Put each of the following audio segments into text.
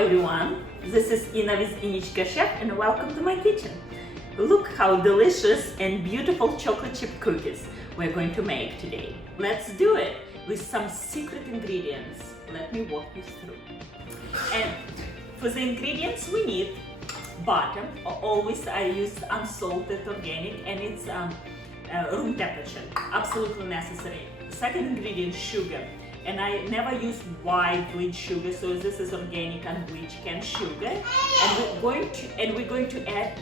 everyone, this is Ina with Innichka Chef and welcome to my kitchen. Look how delicious and beautiful chocolate chip cookies we're going to make today. Let's do it with some secret ingredients. Let me walk you through. And for the ingredients we need butter. Always I use unsalted organic and it's room temperature, absolutely necessary. Second ingredient, sugar. And I never use white wheat sugar, so this is organic unbleached cane sugar. And we're going to add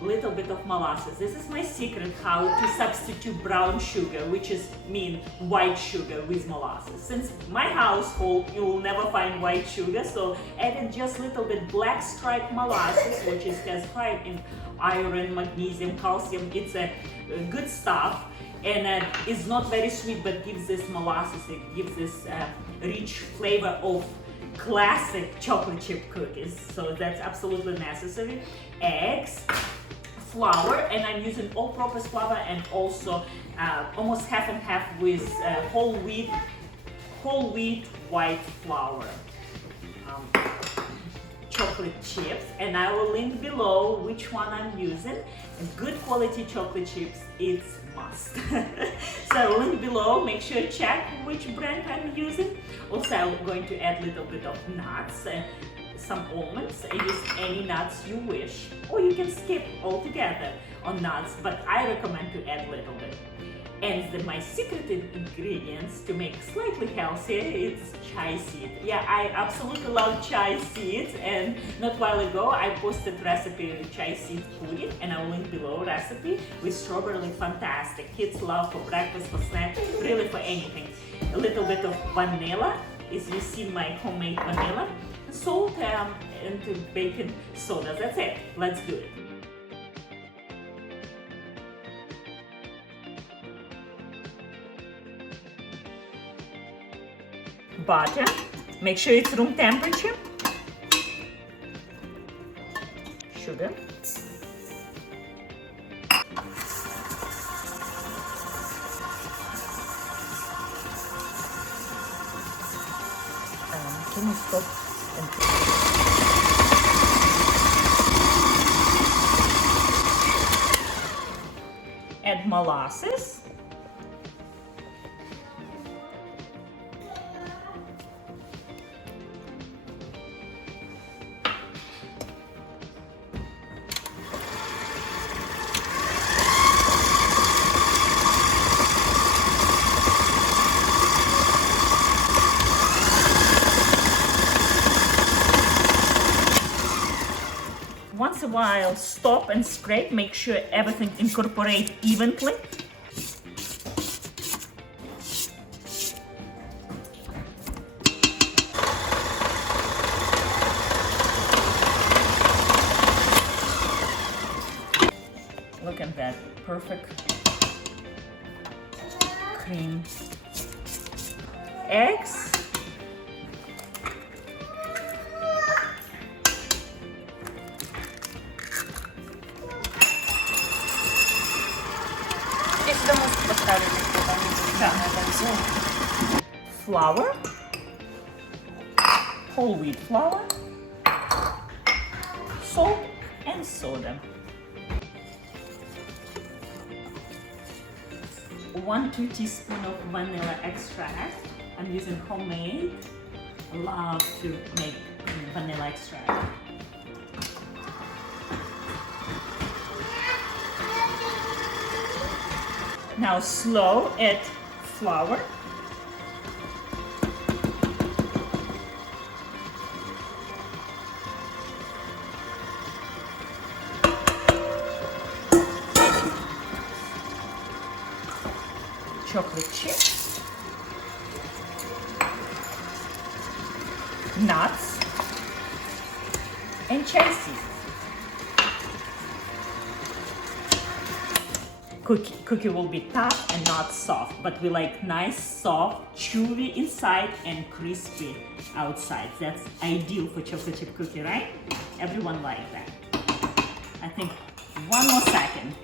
a little bit of molasses. This is my secret how to substitute brown sugar, which is mean white sugar with molasses. Since my household you will never find white sugar, so adding just a little bit blackstrap molasses, which has high in iron, magnesium, calcium. It's a good stuff. And it's not very sweet, but gives this molasses, it gives this rich flavor of classic chocolate chip cookies. So that's absolutely necessary. Eggs, flour, and I'm using all-purpose flour and also almost half and half with whole wheat white flour. Chocolate chips, and I will link below which one I'm using. And good quality chocolate chips, it's must. So I will link below, make sure check which brand I'm using. Also I'm going to add a little bit of nuts, some almonds. Use any nuts you wish, or you can skip altogether on nuts, but I recommend to add a little bit. And my secret ingredients to make slightly healthier, it's chia seed. Yeah, I absolutely love chia seeds, and not while ago I posted recipe with chia seed pudding, and I will link below recipe with strawberry. Fantastic. Kids love for breakfast, for snack, really for anything. A little bit of vanilla, as you see my homemade vanilla, salt and baking soda. That's it. Let's do it. Butter, make sure it's room temperature. Sugar. Can you stop? Add molasses. Once a while, stop and scrape, make sure everything incorporates evenly. Look at that, perfect cream. Eggs. Flour, whole wheat flour, salt and soda. 1-2 teaspoons of vanilla extract. I'm using homemade. Love to make vanilla extract. Now slow add flour. Chocolate chips, nuts, and chia seeds. Cookie will be tough and not soft, but we like nice, soft, chewy inside and crispy outside. That's ideal for chocolate chip cookie, right? Everyone like that. I think one more second.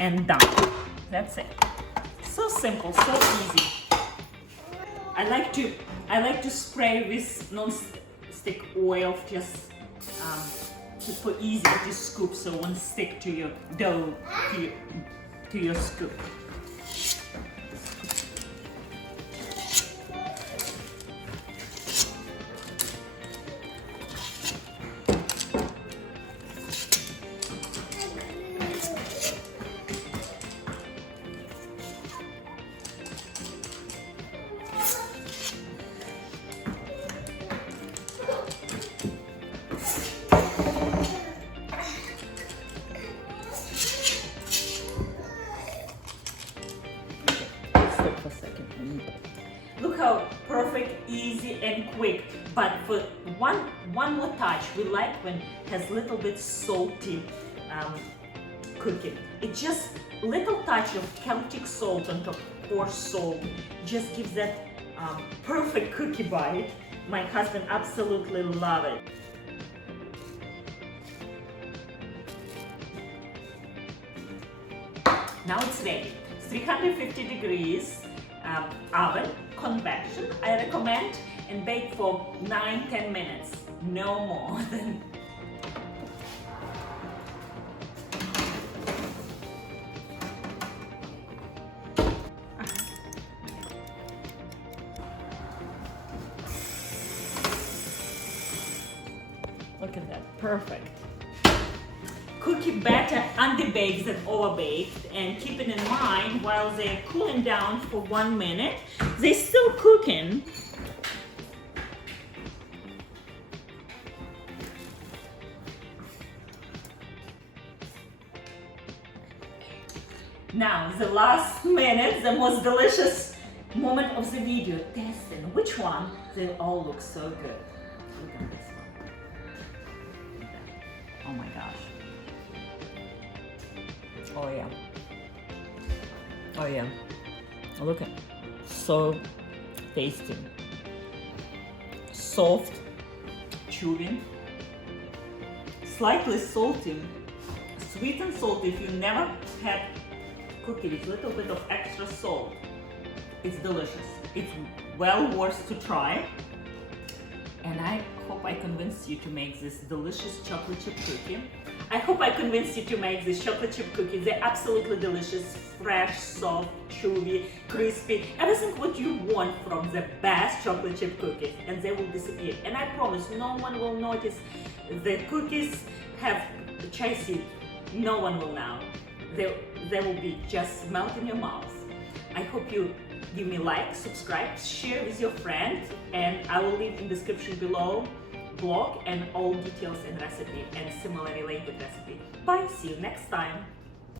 And done. That's it. So simple, so easy. I like to spray with non-stick oil just for easy to scoop, so it won't stick to your dough, to your scoop. Look how perfect, easy and quick. But for one more touch, we like when it has little bit salty cooking. It just little touch of Celtic salt on top, coarse salt, just gives that perfect cookie bite. My husband absolutely love it. Now it's ready. 350 degrees oven, convection, I recommend, and bake for 9-10 minutes, no more than. Look at that, perfect. Cook it better underbaked than overbaked, and keep it in mind while they're cooling down for 1 minute, they're still cooking. Now, the last minute, the most delicious moment of the video, testing which one. They all look so good. Look at this one. Oh my gosh. Oh yeah. Oh yeah. Look at, so tasty. Soft, chewy, slightly salty, sweet and salty. If you never had cookie with a little bit of extra salt, it's delicious. It's well worth to try. And I hope I convinced you to make this delicious chocolate chip cookie. I hope I convinced you to make these chocolate chip cookies. They're absolutely delicious, fresh, soft, chewy, crispy, everything what you want from the best chocolate chip cookies, and they will disappear. And I promise no one will notice the cookies have chai seed. No one will know. They will be just melt in your mouth. I hope you give me like, subscribe, share with your friends, and I will leave in the description below blog and all details and recipe and similar related recipe. Bye, see you next time.